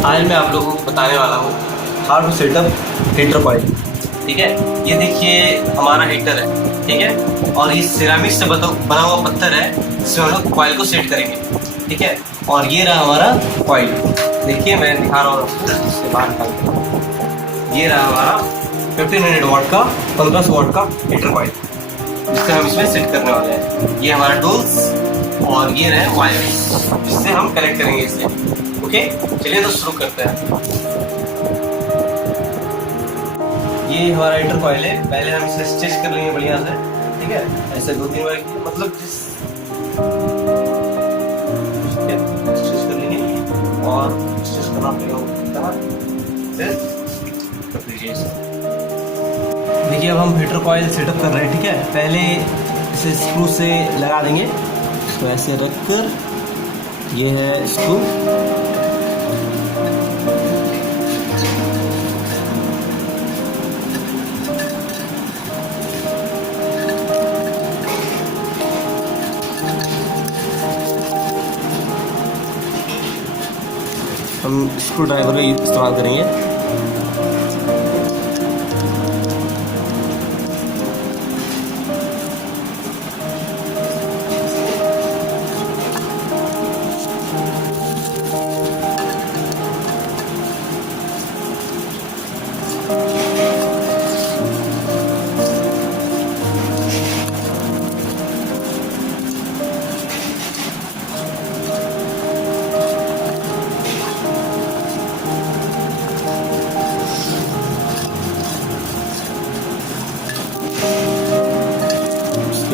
आज मैं आप लोगों को बताने वाला हूँ how to set up heater coil. ठीक है, ये देखिए हमारा हीटर है। ठीक है, और ये सिरामिक से बना हुआ पत्थर है जिसमें हम लोग कॉइल को सेट करेंगे। ठीक है, और ये रहा हमारा कॉइल। देखिए मैं दिखा रहा हूँ इससे बाहर निकाल। ये रहा हमारा 1500 वाट का 1500 वाट का हीटर कॉइल जिससे हम इसमें सेट करने वाले हैं। ये हमारा टूल्स और ये रहे वायर्स जिससे हम कनेक्ट करेंगे इसे। ओके, चलिए तो शुरू करते हैं। ये हमारा हीटर कॉइल है। पहले हम इसे स्टिच कर लेंगे बढ़िया से। ठीक है, ऐसे 2-3 बार मतलब स्टिच कर लेंगे और स्टिच करना पड़ेगा। देखिए अब हम हीटर कॉइल सेटअप कर रहे हैं। ठीक है, पहले इसे स्क्रू से लगा देंगे। इसको ऐसे रख कर, ये है स्क्रू। हम स्क्रू ड्राइवर का इस्तेमाल करेंगे।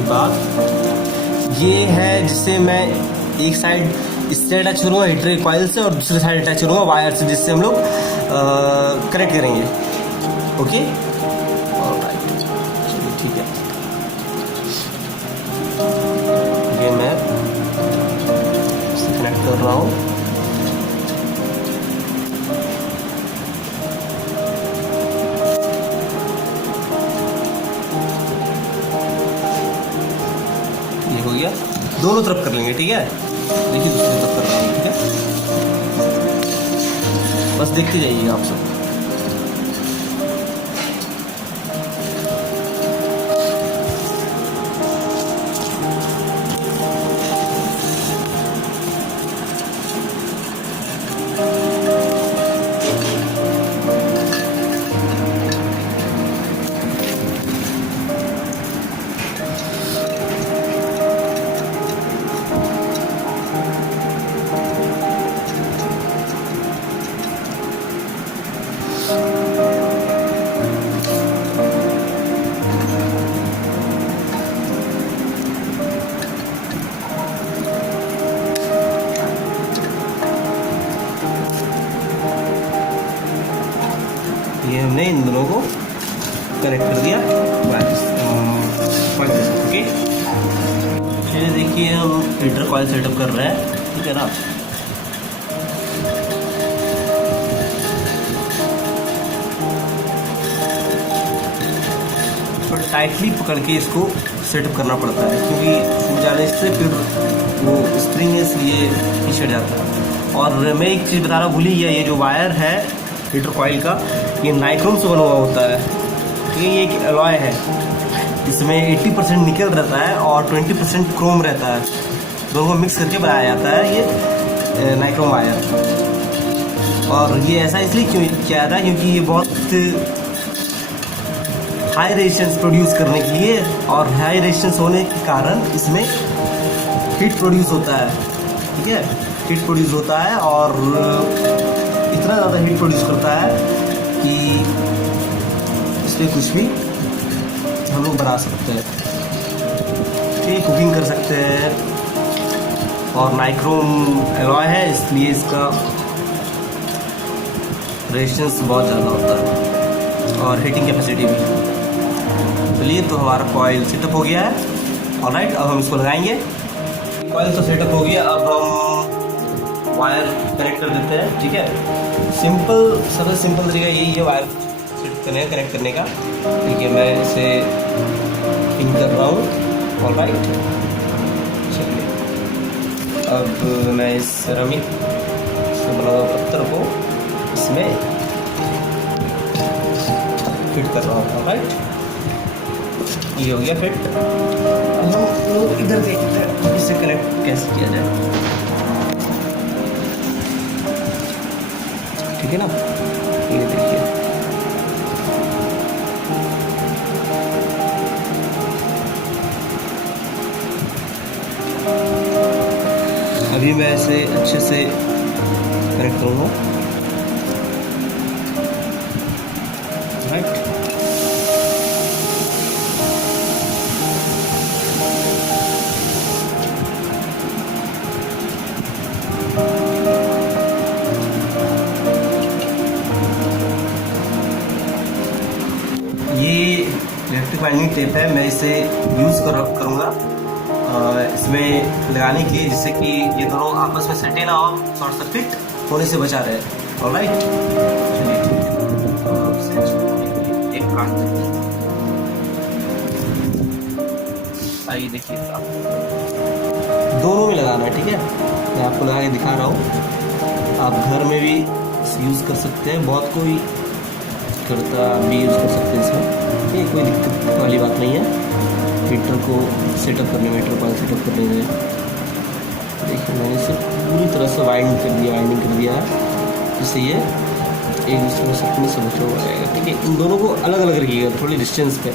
बाद ये है जिससे मैं एक साइड इससे अटैच करूँगा हीटर कॉइल से और दूसरी साइड अटैच करूँगा वायर से, जिससे हम लोग कनेक्ट करेंगे। ओके, चलिए ठीक है। ये मैं कनेक्ट कर रहा हूँ। हो गया, दोनों तरफ कर लेंगे। ठीक है, देखिए दूसरी तरफ कर रहा हूँ। ठीक है, बस देखते जाइए आप सब। ये हमने इन दोनों को कनेक्ट कर दिया। ओके, चलिए देखिए हम हीटर कॉइल सेटअप कर रहे हैं। ठीक है ना, थोड़ा टाइटली पकड़ के इसको सेटअप करना पड़ता है क्योंकि छूट जाने से फिर वो स्प्रिंग है इसलिए पीछे जाता है। और मैं एक चीज़ बताना भूल ही गया, ये जो वायर है हीटर कॉइल का, ये नाइक्रोम से बना हुआ होता है। ठीक है, ये एक अलॉय है, इसमें 80% निकल रहता है और 20% क्रोम रहता है। दोनों को मिक्स करके बनाया जाता है ये नाइक्रोम वायर। और ये ऐसा इसलिए क्यों किया जाता है क्योंकि ये बहुत हाई रेजिस्टेंस प्रोड्यूस करने के लिए, और हाई रेजिस्टेंस होने के कारण इसमें हीट प्रोड्यूस होता है। ठीक है, हीट प्रोड्यूस होता है और इतना ज़्यादा हीट प्रोड्यूस करता है कि इसमें कुछ भी हम लोग बना सकते हैं। ठीक, कुकिंग कर सकते हैं। और नाइक्रोम एलॉय है इसलिए इसका रेजिस्टेंस बहुत ज़्यादा होता है और हीटिंग कैपेसिटी भी। चलिए तो हमारा कॉइल सेटअप हो गया है। ऑलराइट, अब हम इसको लगाएंगे। कॉइल तो सेटअप हो गया, अब हम वायर कनेक्ट कर देते हैं। ठीक है, सबसे सिंपल तरीका यही है वायर कनेक्ट करने का। ठीक है, मैं इसे पिन कर रहा हूँ। ऑलराइट, चलिए अब मैं इस सिरेमिक से बना हुआ पत्थर को इसमें फिट कर रहा हूँ। राइट, ये हो गया फिट। अब हम लोग इधर देखते हैं इसे कनेक्ट कैसे किया जाए। ठीक है ना, ये देखिए अभी मैं इसे अच्छे से कनेक्ट करूँगा। राइट, ये इलेक्ट्रिक बाइंडिंग टेप है, मैं इसे यूज़ करूँगा इसमें लगाने के लिए, जिससे कि ये दोनों आपस में सटे ना हो, शॉर्ट सर्किट होने से बचा रहे। ऑलराइट, चलिए एक काट देते हैं। आइए देखिए, दोनों में लगाना है। ठीक है, मैं आपको लगा के दिखा रहा हूँ। आप घर में भी यूज़ कर सकते हैं, बहुत कोई करता भी यूज़ कर सकते हैं इसमें, ये कोई दिक्कत वाली बात नहीं है। हीटर को सेटअप करने में, हीटर कॉइल सेटअप करने में देखिए मैंने इसे पूरी तरह से वाइंडिंग कर दिया जिससे ये एक दूसरे में सटने से बचा हुआ रहेगा। ठीक है, इन दोनों को अलग अलग रखिएगा, थोड़ी डिस्टेंस पे।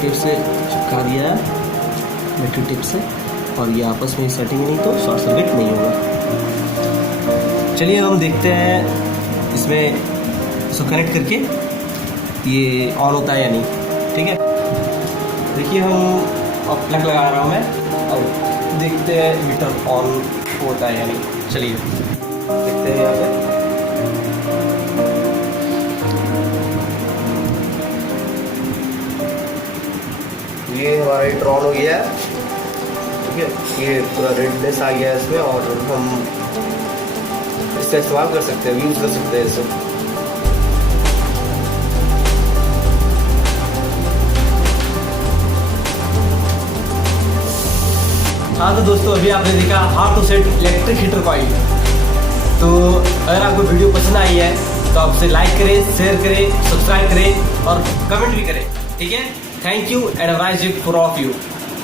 टेप से चिपका दिया है, बैटरी टेप से, और ये आपस में सेटिंग नहीं तो शॉर्ट सर्किट नहीं होगा। चलिए हम देखते हैं इसमें इसको कनेक्ट करके ये ऑन होता है या नहीं। ठीक है, देखिए हम अब प्लग लगा रहा हूँ मैं, और देखते हैं मीटर ऑन होता है या नहीं। चलिए देखते हैं यहाँ पे। ये हमारा हीटर ऑन हो गया है। ठीक है, ये पूरा रेडनेस आ गया है इसमें, और हम इसका इस्तेमाल कर सकते हैं, यूज़ कर सकते हैं इसे। हाँ तो दोस्तों, अभी आपने देखा how to set electric heater coil. तो अगर आपको वीडियो पसंद आई है तो आप उसे लाइक करें, शेयर करें, सब्सक्राइब करें और कमेंट भी करें। ठीक है, thank you and a nice day for all of you.